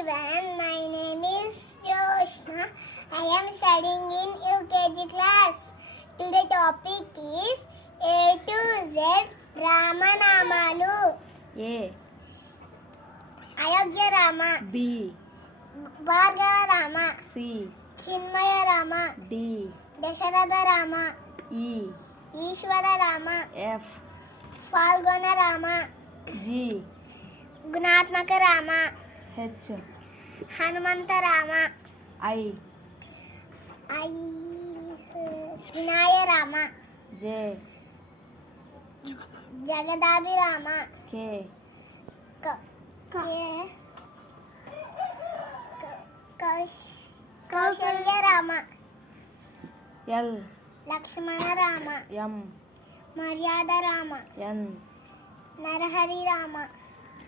everyone. My name is Joshna. I am studying in UKG class. Today topic is A to Z Ramanamalu. A, Ayodhya Rama, B, Bhargava Rama, C, Chinmaya Rama, D, Dasharatha Rama, E, Ishwara Rama, F, Falguna Rama, G, Gunatmaka Rama, H, Hanumanta Rama, I, Vinaya Rama, J, Jagadabi Rama, K, Kaushalya Rama, L, Lakshmana Rama, M, Maryada Rama, N, Narahari Rama,